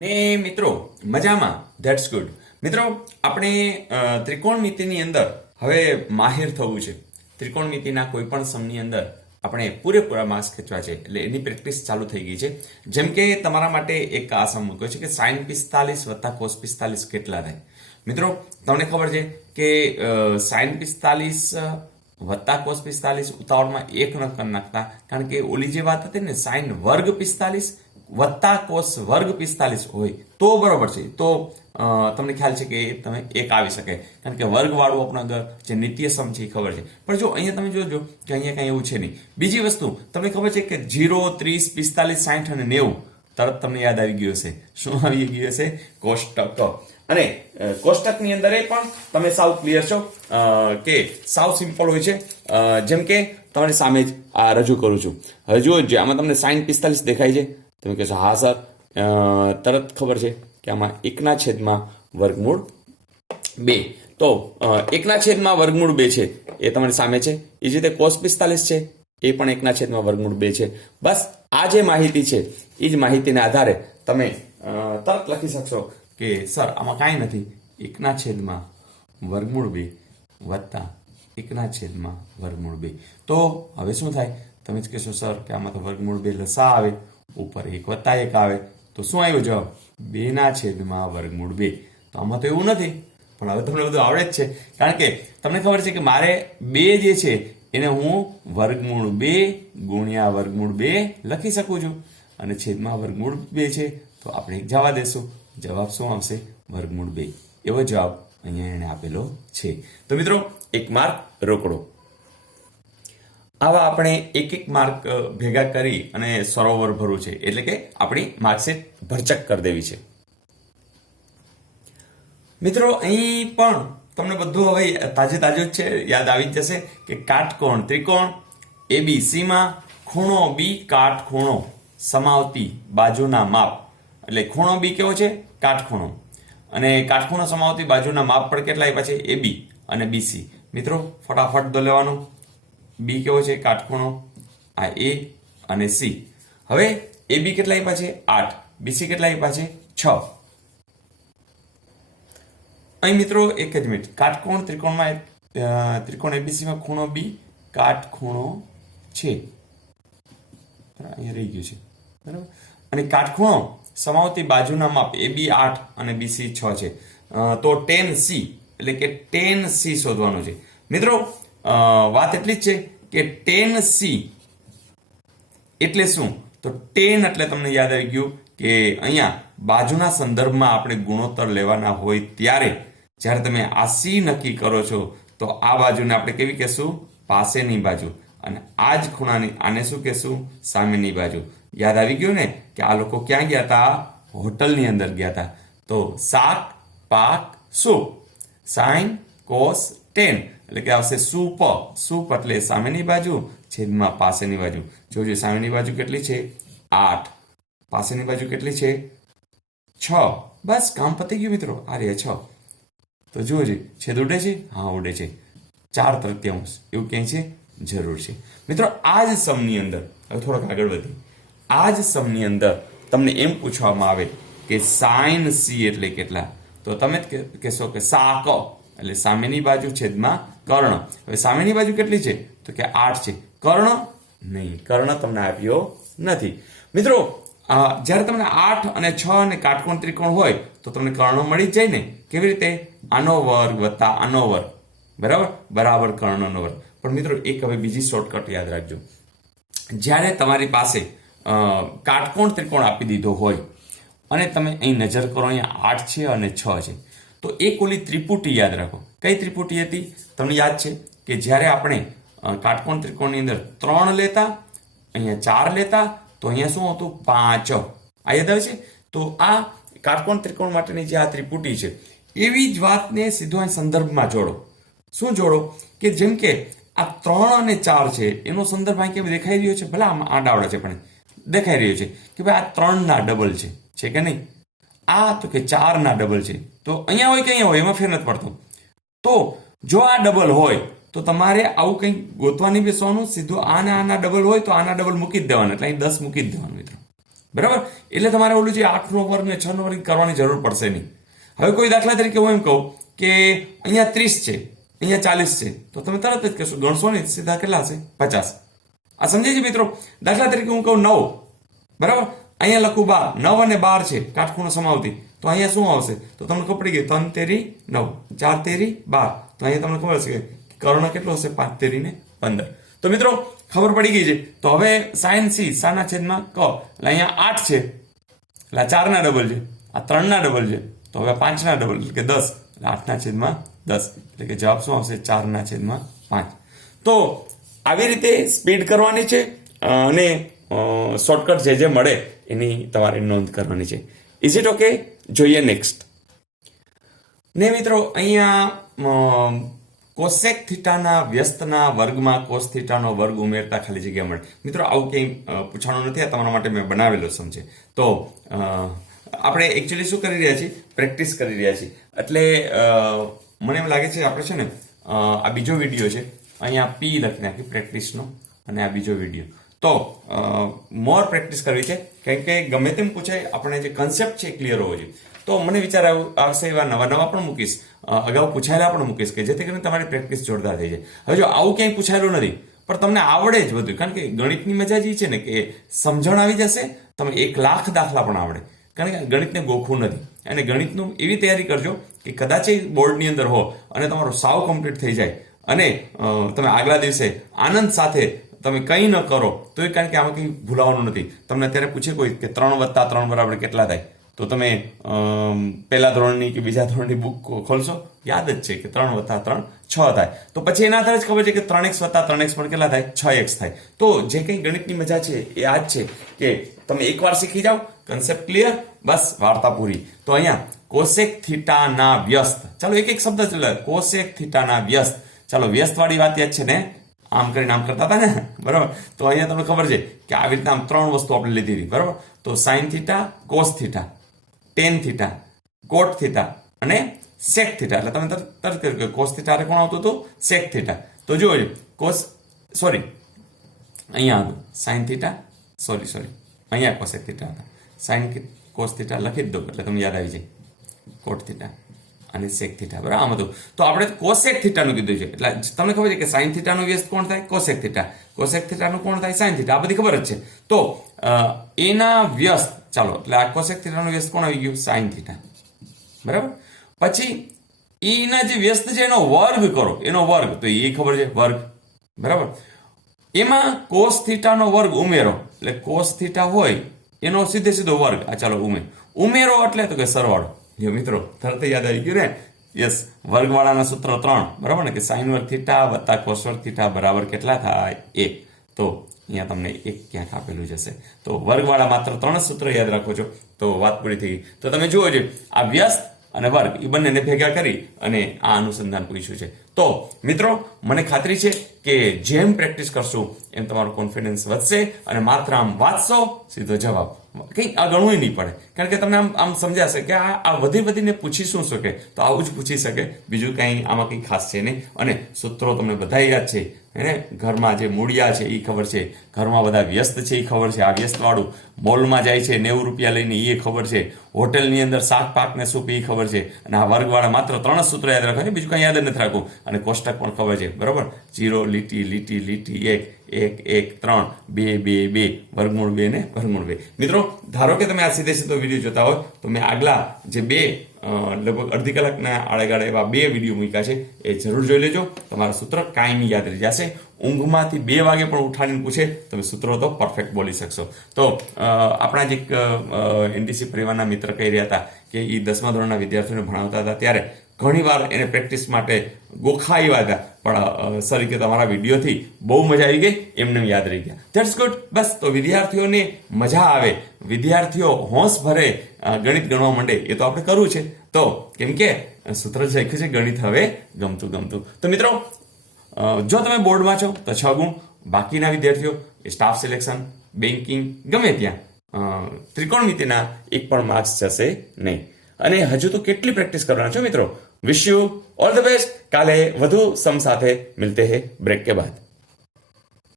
ને મિત્રો મજામાં ધેટ્સ ગુડ. મિત્રો આપણે ત્રિકોણમિતિની અંદર હવે માહિર થવું છે. ત્રિકોણમિતિના કોઈ પણ સમની અંદર આપણે પૂરેપૂરા માર્ક્સ ખેંચવા છે, એટલે એની પ્રેક્ટિસ ચાલુ થઈ ગઈ છે. જેમ કે તમારા માટે એક આ સમ મૂક્યો છે કે sin 45 વત્તા cos 45 કેટલા થાય. મિત્રો તમને ખબર છે કે sin 45 વત્તા cos 45 ઉતાવળમાં એક ન કરી નાખતા, કારણ કે ઓલી જે વાત હતી ને sin વર્ગ 45 વત્તા કોસ વર્ગ 45 હોય તો બરોબર છે, તો તમને ખ્યાલ છે કે તમે એક આવી શકે, કારણ કે વર્ગવાળું આપણા જે નિત્ય સમ છે એ ખબર છે. પણ જો અહીંયા તમે જોજો કે અહીંયા કઈ એવું છે નહીં. બીજી વસ્તુ તમને ખબર છે કે 0, 30, 45, 60 અને 90 તરત તમને યાદ આવી ગયું હશે. શું આવી ગયું હશે? કોષ્ટક. અને કોષ્ટકની અંદર એ પણ તમે સાવ ક્લિયર છો કે સાવ સિમ્પલ હોય છે. જેમ કે તમારી સામે જ આ રજૂ કરું છું. હવે જુઓ, આમાં તમને sin 45 દેખાય છે. તમે કહેશો હા સર, તરત ખબર છે કે આમાં 1/2 વર્ગમૂળ 2. તો 1/2 વર્ગમૂળ 2 છે એ તમારી સામે છે. એ જ રીતે cos 45 છે એ પણ 1/2 વર્ગમૂળ 2 છે. બસ આ જે માહિતી છે એ જ માહિતીના આધારે તમે તરત લખી શકશો કે સર આમાં કાંઈ નથી, 1/2 વર્ગમૂળ 2 વત્તા 1/2 વર્ગમૂળ 2. તો હવે શું થાય? તમે જ કહેશો સર કે આમાં તો વર્ગમૂળ 2 લસા આવે, ઉપર 1 વત્તા 1 આવે, તો શું આવ્યો જવાબ? 2/2 વર્ગમૂળ 2. તો આમાં તો એવું નથી, પણ હવે તમને બધું આવડે જ છે, કારણ કે તમને ખબર છે કે મારે 2 જે છે એને હું વર્ગમૂળ 2 ગુણ્યા વર્ગમૂળ 2 લખી શકું છું, અને છેદમાં વર્ગમૂળ 2 છે તો આપણે જવા દેશું. જવાબ શું આવશે? વર્ગમૂળ 2. એવો જવાબ અહીંયા એને આપેલો છે. તો મિત્રો 1 માર્ક રોકડો. આવા આપણે એક માર્ક ભેગા કરી અને સરોવર ભરવું છે, એટલે કે આપણી માર્કશીટ ભરચક કરી દેવી છે. મિત્રો અહીં પણ તમને બધું હવે તાજે તાજું જ છે, યાદ આવી જ જશે કે કાટકોણ ત્રિકોણ ABCમાં ખૂણો B કાટખૂણો સમાવતી બાજુના માપ, એટલે ખૂણો B કેવો છે? કાટખૂણો. અને કાટખૂણો સમાવતી બાજુના માપ પણ કેટલા આપ્યા છે? AB અને BC. મિત્રો ફટાફટ તો લેવાનું. B કેવો છે? કાટખૂણો. આ A અને C. હવે AB કેટલા આપ્યા છે? 8. BC કેટલા આપ્યા છે? 6. અહીં મિત્રો એક જ મિનિટ. કાટકોણ ત્રિકોણમાં ત્રિકોણ ABCમાં ખૂણો B કાટખૂણો છે, અહીંયા રહી ગયું છે, બરાબર. અને કાટખૂણો સમાવતી બાજુના માપ AB 8 અને BC 6 છે. તો tan C એટલે કે tan C શોધવાનું છે. મિત્રો વાત એટલી જ છે કે tan C એટલે શું? તો tan એટલે તમને યાદ આવી ગયું કે અહીંયા બાજુના સંદર્ભમાં આપણે ગુણોત્તર લેવાના હોય ત્યારે જ્યારે તમે આ C નક્કી કરો છો તો આ બાજુને આપણે કેવી કહેશું? પાસેની બાજુ. અને આ જ ખૂણાની આને શું કહેશું? સામેની બાજુ. યાદ આવી ગયું ને કે આ લોકો ક્યાં ગયા હતા? હોટલની અંદર ગયા હતા. તો શાક પાક સૂપ, sin cos tan એટલે કે આવશે સૂપ. સૂપ એટલે સામેની બાજુ છેદમાં પાસેની બાજુ. જોજો સામેની બાજુ કેટલી છે? 8. પાસેની બાજુ કેટલી છે? 6. બસ કામ પતી ગયું મિત્રો. આ રહ્યા 6. તો જોજો છેદ ઉડે છે? હા ઉડે છે. 4/3 એવું ક્યાંય છે? જરૂર છે. મિત્રો આ જ સમની અંદર હવે થોડોક આગળ વધી, આ જ સમની અંદર તમને એમ પૂછવામાં આવે કે sin C એટલે કેટલા? તો તમે કહેશો કે સાક એટલે સામેની બાજુ છેદમાં કર્ણ. હવે સામેની બાજુ કેટલી છે? તો કે 8 છે. કર્ણ નહીં, કર્ણ તમને આપ્યો નથી. મિત્રો જ્યારે તમને 8 અને 6 અને કાટકોણ ત્રિકોણ હોય તો તમને કર્ણો મળી જ જાય ને. કેવી રીતે? આનો વર્ગ વત્તા આનો વર્ગ બરાબર કર્ણનો વર્ગ. પણ મિત્રો એક હવે બીજી શોર્ટકટ યાદ રાખજો. જ્યારે તમારી પાસે કાટકોણ ત્રિકોણ આપી દીધો હોય અને તમે અહીં નજર કરો, અહીંયા 8 છે અને 6 છે, તો એક ઓલી ત્રિપુટી યાદ રાખો. કઈ ત્રિપુટી હતી? તમને યાદ છે કે જ્યારે આપણે કાટકોણ ત્રિકોણની અંદર 3 લેતા, અહીંયા 4 લેતા, તો અહીંયા શું હતું? 5. આ યાદ આવે છે? તો આ કાટકોણ ત્રિકોણ માટેની જે આ ત્રિપુટી છે એવી જ વાતને સીધો અહીં સંદર્ભમાં જોડો. શું જોડો? કે જેમ કે આ 3 અને 4 છે એનો સંદર્ભ અહીં કેમ દેખાઈ રહ્યો છે? ભલે આમાં આડાવડા છે પણ દેખાઈ રહ્યો છે કે ભાઈ આ 3 ડબલ છે કે નહીં? આ તો કે 4 ડબલ છે. તો અહીંયા હોય કે અહીંયા હોય એમાં ફેર નથી પડતો. તો જો આ ડબલ હોય તો તમારે આવું કંઈક ગોતવા નહીં બેસવાનું. સીધું આના ડબલ હોય તો આના ડબલ મૂકી જ દેવાના, એટલે અહીં 10 મૂકી જ દેવાનું મિત્રો. બરાબર. એટલે તમારે ઓલું જે 8નો વર્ગ ને 6નો વર્ગ કરવાની જરૂર પડશે નહીં. હવે કોઈ દાખલા તરીકે હું એમ કહું કે અહીંયા 30 છે, અહીંયા 40 છે, તો તમે તરત જ કહેશો ગણશો ને સીધા કેટલા હશે? 50. આ સમજાય છે મિત્રો? દાખલા તરીકે હું કહું 9, બરાબર, અહીંયા લખું 12, 9 અને 12 છે કાટખૂણો સમાવતી, તો અહીંયા શું આવશે? તો તમને ખબર પડી ગઈ 3 તેરી 9, 4 તેરી 12, તો અહીંયા તમને ખબર હશે કે કર્ણ કેટલો હશે? 5 તેરી ને 15. તો મિત્રો ખબર પડી ગઈ છે. તો હવે સાઇન સી સાના છેદમાં ક, એટલે અહીંયા 8 છે, એટલે આ 4 ના ડબલ છે, આ 3 ના ડબલ છે, તો હવે 5 ના ડબલ એટલે કે 10, એટલે 8 ના છેદમાં 10, એટલે કે જવાબ શું આવશે? 4 ના છેદમાં 5. તો આવી રીતે સ્પીડ કરવાની છે અને શોર્ટકટ જે મળે એની તમારે નોંધ કરવાની છે. Is it okay? જોઈએ નેક્સ્ટ. ને મિત્રો અહીંયા કોસેક થીટાના વ્યસ્તના વર્ગમાં કોસ થીટાનો વર્ગ ઉમેરતા ખાલી જગ્યા મળે. મિત્રો આવું કંઈ પૂછવાનું નથી, આ તમારા માટે મેં બનાવેલો સમજે. તો આપણે એકચ્યુઅલી શું કરી રહ્યા છીએ? પ્રેક્ટિસ કરી રહ્યા છીએ. એટલે મને એમ લાગે છે આપણે છે ને આ બીજો વિડીયો છે, અહીંયા પી લખી નાખી પ્રેક્ટિસનો, અને આ બીજો વિડીયો. તો મોર પ્રેક્ટિસ કરવી છે, કારણ કે ગમે તેમ પૂછાય આપણે જે કન્સેપ્ટ છે ક્લિયર હોવો જોઈએ. તો મને વિચાર આવશે એવા નવા નવા પણ મૂકીશ, અગાઉ પૂછાયેલા પણ મૂકીશ, કે જેથી કરીને તમારી પ્રેક્ટિસ જોરદાર થઈ જાય. હવે જો આવું ક્યાંય પૂછાયેલું નથી પણ તમને આવડે જ બધું, કારણ કે ગણિતની મજા જ છે ને કે સમજણ આવી જશે, તમે 1,00,000 દાખલા પણ આવડે, કારણ કે ગણિતને ગોખવું નથી. અને ગણિતનું એવી તૈયારી કરજો કે કદાચ બોર્ડની અંદર હો અને તમારું સાવ કમ્પ્લીટ થઈ જાય અને તમે આગલા દિવસે આનંદ સાથે તમે કંઈ ન કરો તો એ, કારણ કે આમાં કંઈ ભૂલાવાનું નથી. તમને અત્યારે પૂછે કોઈ કે 3 + 3 બરાબર કેટલા થાય, તો તમે પહેલા ધોરણની કે બીજા ધોરણની બુક ખોલશો, યાદ જ છે કે 3 + 3 6 થાય. તો પછી એના આધારે જ ખબર છે કે 3x + 3x પણ કેટલા થાય? 6x થાય. તો જે કંઈ ગણિતની મજા છે એ આ જ છે કે તમે એકવાર શીખી જાઓ, કન્સેપ્ટ ક્લિયર, બસ વાર્તા પૂરી. તો અહીંયા કોસેક થીટાના વ્યસ્ત, ચાલો એક એક શબ્દ ચાલે. કોસેક થીટાના વ્યસ્ત, ચાલો વ્યસ્ત વાળી વાત યાદ છે ને? આમ કરીને આમ કરતા હતા ને, બરાબર. તો અહીંયા તમને ખબર છે કે આવી રીતના આમ 3 વસ્તુ આપણે લીધી હતી, બરાબર. તો sine theta, cos theta, ten theta, કોટ થીટા અને સેક થીટા. એટલે તમે તરત કર્યું કે કોસ થીટા કોણ આવતું હતું? Sec theta. તો જોજો કોસ, સોરી અહીંયા હતું સાઇન થીટા, સોરી અહીંયા કોસેક થીટા હતા. સાઇન કોસ થીટા લખી જ દો એટલે તમને યાદ આવી જાય. કોટ થીટા અને સેક થીટા, બરાબર આમ હતું. તો આપણે કોસેક થીટાનું કીધું છે, એટલે તમને ખબર છે કે સાઇન થીટાનું વ્યસ્ત કોણ થાય? Cosec theta. કોસેક થીટાનું કોણ થાય? Sine theta. આ બધી ખબર જ છે. તો એના વ્યસ્ત, ચાલો એટલે આ કોસેક થીટાનું વ્યસ્ત કોણ આવી ગયું? સાઇન થીટા, બરાબર. પછી એના જે વ્યસ્ત છે એનો વર્ગ કરો, એનો વર્ગ, તો એ ખબર છે વર્ગ, બરાબર. એમાં કોસ થીટાનો વર્ગ ઉમેરો, એટલે કોસ થીટા હોય એનો સીધો વર્ગ. આ ચાલો ઉમેરો એટલે તો કે સરવાળો. જો મિત્રો તરત યાદ આવી ગયું ને? યસ, વર્ગવાળાના સૂત્ર 3, બરાબર ને? કે સાઇન વર્ગ થીટા વત્તા કોસ વર્ગ થીટા બરાબર કેટલા થાય? 1. તો અહીંયા તમને 1 ક્યાંક આપેલું જશે. તો વર્ગવાળા માત્ર 3 સૂત્ર યાદ રાખો છો તો વાત પૂરી થઈ ગઈ. તો તમે જુઓ છો આ વ્યસ્ત અને વર્ગ એ બંનેને ભેગા કરી અને આ અનુસંધાન પૂછ્યું છે. તો મિત્રો મને ખાતરી છે કે જેમ પ્રેક્ટિસ કરશું એમ તમારો કોન્ફિડન્સ વધશે અને માત્ર આમ વાંચશો સીધો જવાબ, કંઈ આ ગણવું નહીં પડે, કારણ કે તમને આમ સમજાશે કે આ વધીને પૂછી શું શકે, તો આવું જ પૂછી શકે, બીજું કંઈ આમાં કંઈ ખાસ છે નહીં. અને સૂત્રો તમને બધા યાદ છે હે, ઘરમાં જે મૂળિયા છે એ ખબર છે, ઘરમાં બધા વ્યસ્ત છે એ ખબર છે, આ વ્યસ્તવાળું મોલમાં જાય છે 90 રૂપિયા લઈને એ ખબર છે, હોટેલની અંદર શાક પાક ને સૂપ એ ખબર છે, અને આ વર્ગવાળા માત્ર 3 સૂત્ર યાદ રાખવા છે, બીજું કંઈ યાદ જ નથી રાખવું. અને કોષ્ટક પણ ખબર છે, બરાબર. 0 લીટી 1 1 1 3 2 2 2 વર્ગમૂળ 2 ને વર્ગમૂળ 2. મિત્રો ધારો કે તમે આ સીધો વિડીયો જોતા હોય તો મેં આગલા જે 2 લગભગ અડધી કલાકના આડેગાળે એવા 2 વિડીયો મૂક્યા છે એ જરૂર જોઈ લેજો. તમારા સૂત્ર કાયમી યાદ રહી જશે. ઊંઘમાંથી 2 વાગે પણ ઉઠાડીને પૂછે તમે સૂત્રો તો પરફેક્ટ બોલી શકશો. તો આપણા જે એનડીસી પરિવારના મિત્ર કહી રહ્યા હતા કે એ 10મા ધોરણના વિદ્યાર્થીઓને ભણાવતા હતા ત્યારે ઘણીવાર એને પ્રેક્ટિસ માટે ગોખા આવ્યા હતા, પણ સર કે તમારા વિડીયોથી બહુ મજા આવી ગઈ, એમને યાદ રહી ગયા. That's good. બસ તો વિદ્યાર્થીઓને મજા આવે, વિદ્યાર્થીઓ હોંશ ભરે, ગણિત ગણવા માંડે, એ તો આપણે કરવું છે. તો કેમ કે સૂત્ર જ લખ્યું છે ગણિત હવે ગમતું. તો મિત્રો જો તમે બોર્ડમાં છો તો 6 ગુણ, બાકીના વિદ્યાર્થીઓ સ્ટાફ સિલેક્શન, બેન્કિંગ, ગમે ત્યાં ત્રિકોણમિતિના 1 પણ માર્ક્સ જશે નહીં. અને હજુ તો કેટલી પ્રેક્ટિસ કરવાના છો મિત્રો. Wish you all the best. કાલે વધુ સમ સાથે મિલતે હૈ બ્રેક કે બાદ.